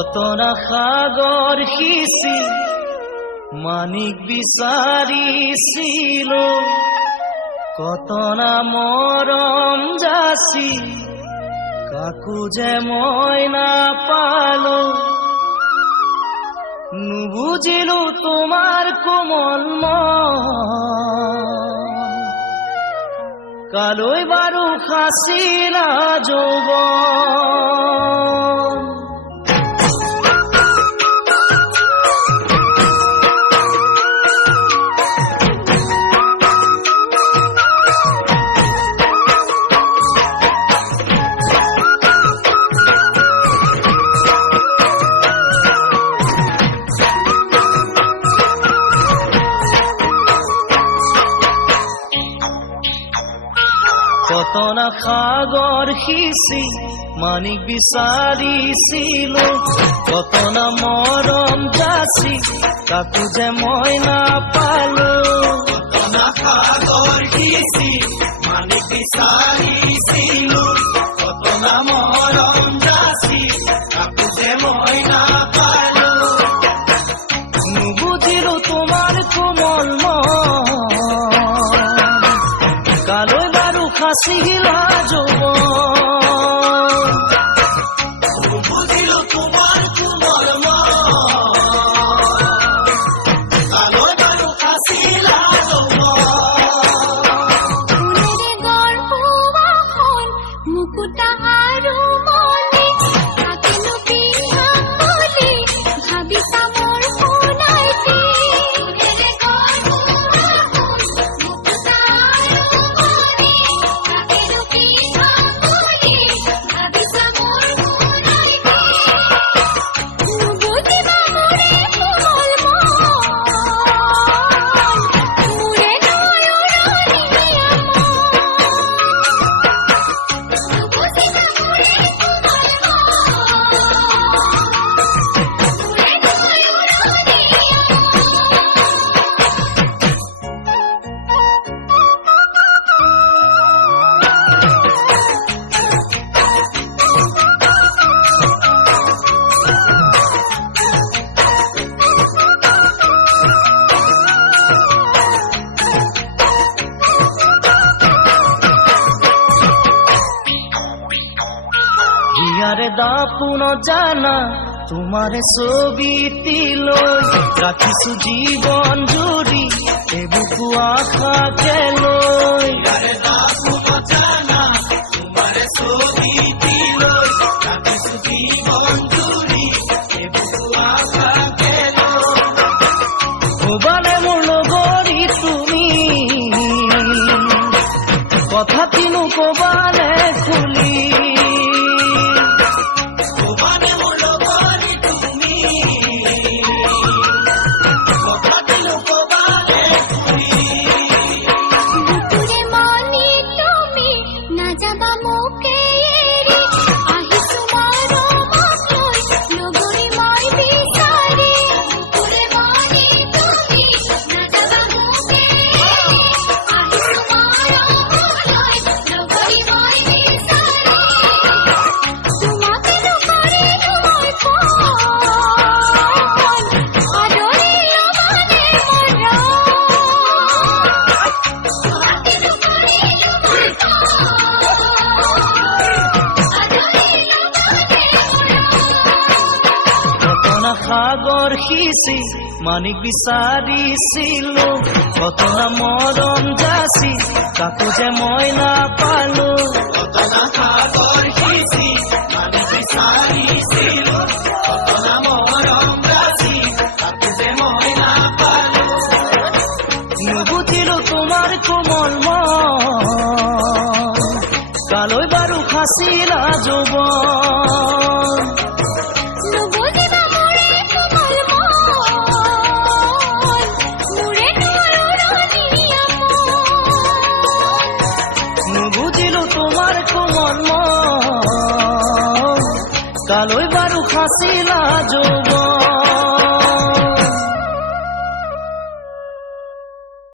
কত না সাগর সিঁচি মানিক বিচাৰিছিল, কত না মৰম যাচি কাকো যে মই নাপালো। নুবুজিলো তোমাৰ কোমল মন, কালৈ বাৰু সাঁচিলা যৌৱন। কত না সাগর সিঁচি মানিক বিচাৰিছিল, কত না মৰম যাচি কাকো যে মই নাপালো। কত না সাগর সিঁচি মানিক বিচাৰিছিল, কত না মৰম যাচি কাকো যে মই নাপালো। নুবুজিলো তোমাৰ কোমল মন, কালৈ বাৰু সাঁচিলা যৌৱন। বুঝিল তোমার কোমল মন, কালৈ বাৰু সাঁচিলা ফুলেৰে গঢ়োৱাখন মুকুতা আৰু মণি, তাকেনো পিন্ধাম বুলি ভাবিছা মোৰ সোণাইটি। ফুলেৰে গঢ়োৱাখন মুকুতা আৰু মণি, তাকেনো পিন্ধাম বুলি ভাবিছা মোৰ সোণাইটি। নুবুজিবা মোৰে কোমল মন, মোৰে নয়নমণি হিয়াৰে দাপোন জানা তোমাৰে ছবিটি লৈ ৰাখিছো জীৱন জুৰি এবুকু আশাকে লৈ। ইয়াৰে দাপোন জানা তোমাৰে ছবিটি লৈ ৰাখিছো জীৱন জুৰি এবুকু আশাকে লৈ। ভবানে মোৰ লগৰী তুমি, কথা কিনো কবানে খুলি। ভবানে মোৰ লগৰী তুমি, কথাটো কবানে খুলি। বুকুৰে মনি তুমি নাযাবা মোকে এৰি, আহিছো মৰমক লৈ লগৰী মই বিচাৰি। বুকুৰে মনি তুমি নাযাবা মোকে এৰি, আহিছো মৰমক লৈ লগৰী মই বিচাৰি। তোমাকে নকৰিলো মই ফোন, আদৰিলো মানে মৰম। তোমাকে নকৰিলো মই ফোন, আদৰিলো মানে মৰম। কত না সাগৰ সিঁচি মানিক বিচাৰিছিলো, কত না মৰম যাচি কাকো যে মই নাপালো। কত না সাগৰ সিঁচি মানিক বিচাৰিছিল, কত না মৰম যাচি কাকো যে মই নাপালো। নুবুজিলো তোমাৰ কোমল মন, কালৈ বাৰু সাঁচিলা যৌৱন। নুবুজিবা মোৰে কোমল মন, মোৰে নয়নমণি নুবুজিলো তোমাৰ কোমল মন, কালৈ বাৰু সাঁচিলা যৌৱন।